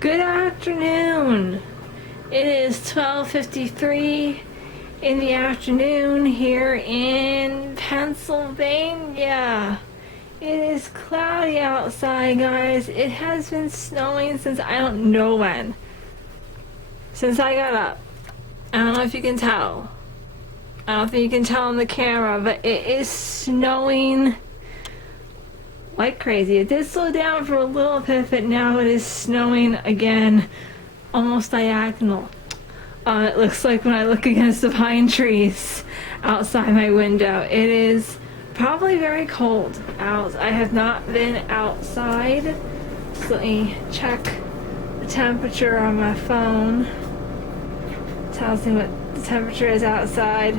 Good afternoon. It is 12:53 in the afternoon here in Pennsylvania. It is cloudy outside, guys. It has been snowing since I don't know when. Since I got up. I don't know if you can tell. I don't think you can tell on the camera, but it is snowing like crazy. It did slow down for a little bit, but now it is snowing again, almost diagonal. It looks like when I look against the pine trees outside my window. It is probably very cold out. I have not been outside. So let me check the temperature on my phone. Tells me what the temperature is outside.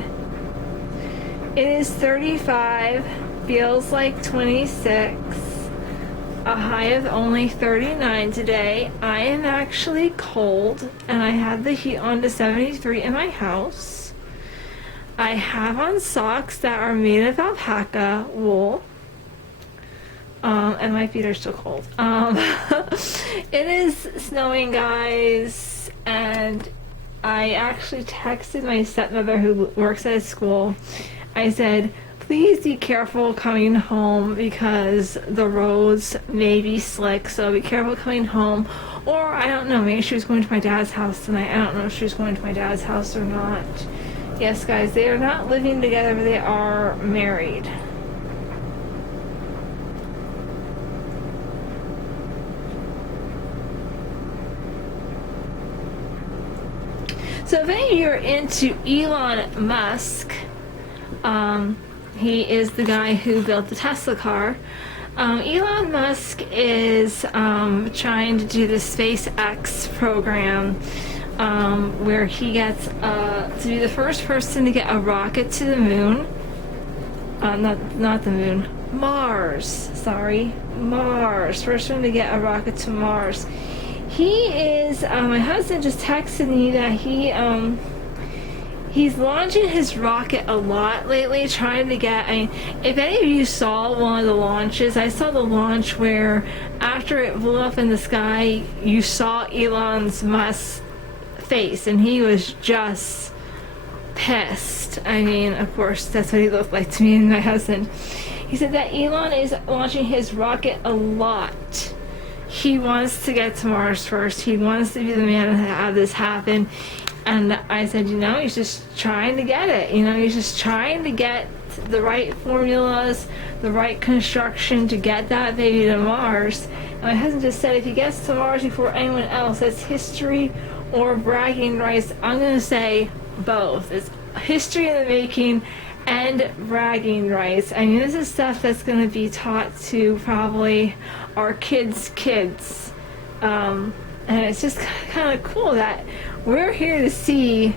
It is 35. Feels like 26. A high of only 39 today. I am actually cold and I have the heat on to 73 in my house. I have on socks that are made of alpaca wool. And my feet are still cold. It is snowing, guys, and I actually texted my stepmother who works at a school. I said, please be careful coming home because the roads may be slick, so be careful coming home. Or, I don't know, maybe she was going to my dad's house tonight. I don't know if she was going to my dad's house or not. Yes, guys, they are not living together, but they are married. So if any of you are into Elon Musk, he is the guy who built the Tesla car. Elon Musk is trying to do the SpaceX program where he gets to be the first person to get a rocket to the moon. Not the moon. Mars. Sorry. Mars. First one to get a rocket to Mars. He is, my husband just texted me that he's launching his rocket a lot lately, trying to get, if any of you saw one of the launches, I saw the launch where after it blew up in the sky, you saw Elon Musk's face, and he was just pissed. I mean, of course, that's what he looked like to me and my husband. He said that Elon is launching his rocket a lot. He wants to get to Mars first. He wants to be the man to have this happen. And I said, he's just trying to get it. He's just trying to get the right formulas, the right construction to get that baby to Mars. And my husband just said if he gets to Mars before anyone else, that's history or bragging rights. I'm going to say both. It's history in the making and bragging rights. This is stuff that's going to be taught to probably our kids' kids. And it's just kind of cool that we're here to see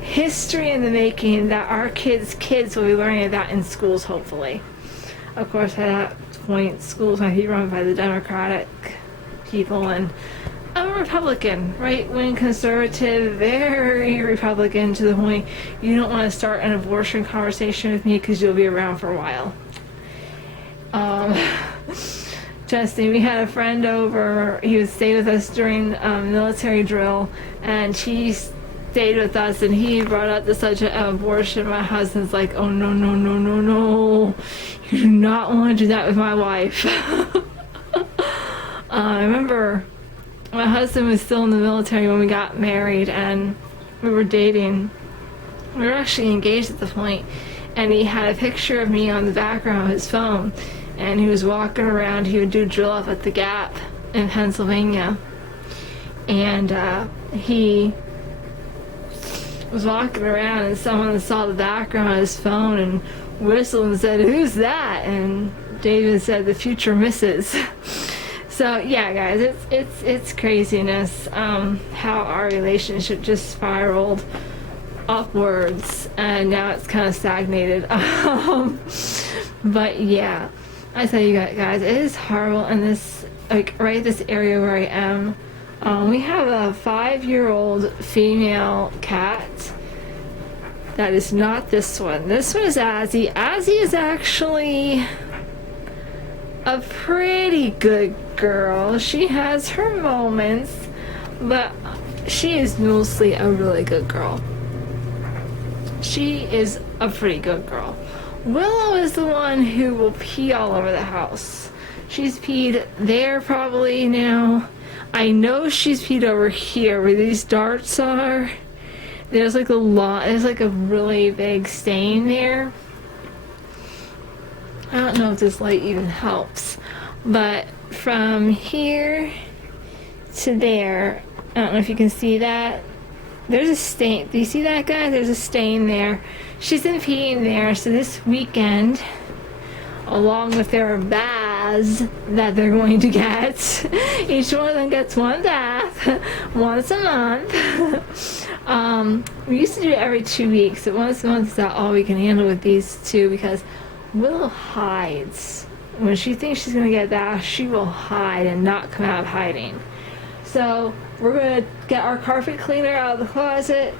history in the making that our kids' kids will be learning about in schools, hopefully. Of course, at that point, schools might be run by the Democratic people, and I'm a Republican, right-wing conservative, very Republican to the point you don't want to start an abortion conversation with me because you'll be around for a while. Justin, we had a friend over. He would stay with us during military drill, and he stayed with us, and he brought up the subject of abortion. My husband's like, oh, no, no, no, no, no. You do not want to do that with my wife. I remember my husband was still in the military when we got married, and we were dating. We were actually engaged at the point, and he had a picture of me on the background of his phone. And he was walking around. He would do drill up at the Gap in Pennsylvania. And he was walking around, and someone saw the background of his phone and whistled and said, "Who's that?" And David said, "The future missus." So yeah, guys, it's craziness how our relationship just spiraled upwards, and now it's kind of stagnated. But yeah. I tell you guys, it is horrible in this, right this area where I am. We have a 5-year-old female cat. That is not this one. This one is Azzy. Azzy is actually a pretty good girl. She has her moments. But she is mostly a really good girl. She is a pretty good girl. Willow is the one who will pee all over the house. She's peed there probably now. I know she's peed over here where these darts are. There's like a really big stain there. I don't know if this light even helps, but from here to there, I don't know if you can see that. There's a stain. Do you see that, guys? There's a stain there. She's been peeing there, so this weekend, along with their baths that they're going to get, each one of them gets one bath once a month. We used to do it every 2 weeks, but once a month is not all we can handle with these two, because Willow hides. When she thinks she's going to get a bath, she will hide and not come out of hiding. So we're going to get our carpet cleaner out of the closet,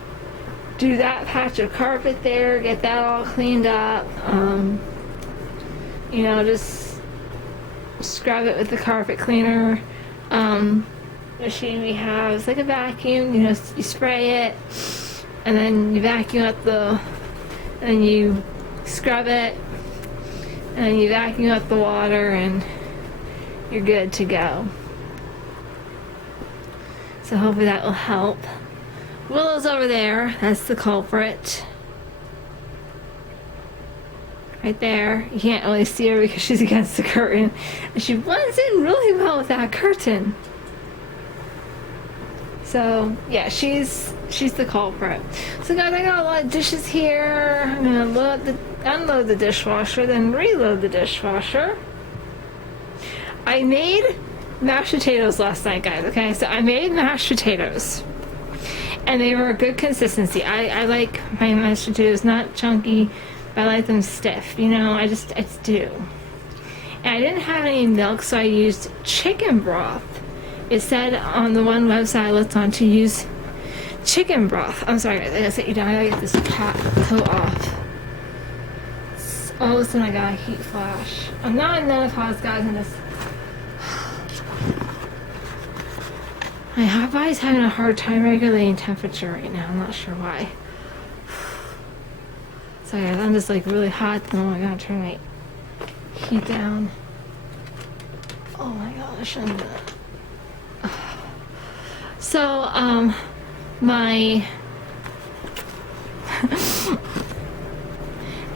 do that patch of carpet there, get that all cleaned up. You know, just scrub it with the carpet cleaner. Machine we have, it's like a vacuum. You know, you spray it, and then you vacuum up and you scrub it, and you vacuum up the water, and you're good to go. So hopefully that will help. Willow's over there. That's the culprit. Right there. You can't really see her because she's against the curtain. And she blends in really well with that curtain. So, yeah, she's the culprit. So guys, I got a lot of dishes here. I'm going to unload the dishwasher, then reload the dishwasher. I made mashed potatoes last night, guys, okay? So I made mashed potatoes. And they were a good consistency. I like my mashed potatoes not chunky, but I like them stiff. You know, I just do. And I didn't have any milk, so I used chicken broth. It said on the one website I looked on to use chicken broth. I'm sorry, guys, I gotta sit you down. I gotta get this coat off. All of a sudden I got a heat flash. I'm not in menopause, guys, and this. My body's having a hard time regulating temperature right now. I'm not sure why. Sorry, guys, I'm just like really hot. Oh my god, turn my heat down. Oh my gosh, I'm gonna. So,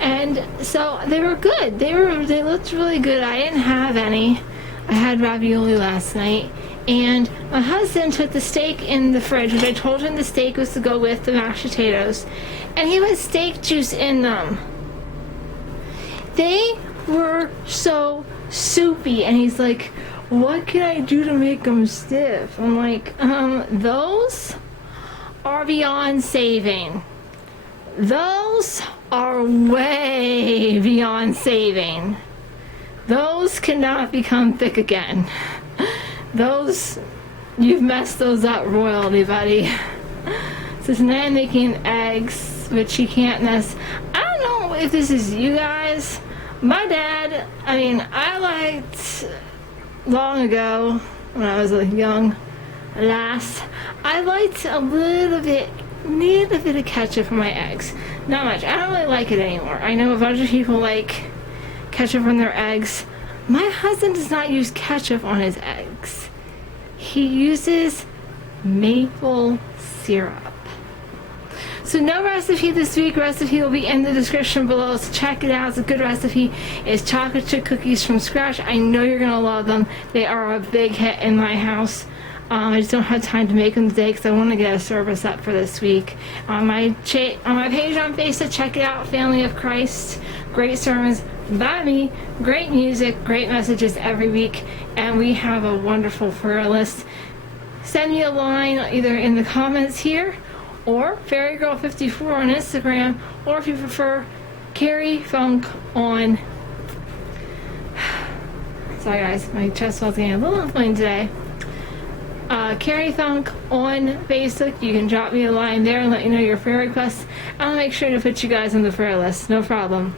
and so they were good. They looked really good. I didn't have any. I had ravioli last night. And my husband put the steak in the fridge, which I told him the steak was to go with the mashed potatoes. And he put steak juice in them. They were so soupy. And he's like, what can I do to make them stiff? I'm like, those are beyond saving. Those are way beyond saving. Those cannot become thick again. Those, you've messed those up royally, buddy. So now I'm making eggs, which you can't mess. I don't know if this is you guys. My dad, I liked, long ago, when I was a young lass, I liked a little bit of ketchup for my eggs. Not much. I don't really like it anymore. I know a bunch of people like ketchup on their eggs. My husband does not use ketchup on his eggs. He uses maple syrup. So no recipe this week. Recipe will be in the description below, so check it out. It's a good recipe. It's chocolate chip cookies from scratch. I know you're going to love them. They are a big hit in my house. I just don't have time to make them today because I want to get a service up for this week. On my page on Facebook, check it out, Family of Christ. Great sermons by me, great music, great messages every week, and we have a wonderful prayer list. Send me a line either in the comments here or FairyGirl54 on Instagram, or if you prefer, Carrie Funk on. Sorry guys, my chest was getting a little inflamed today. Carrie Funk on Facebook. You can drop me a line there and let me know your prayer requests. I'll make sure to put you guys on the prayer list. No problem.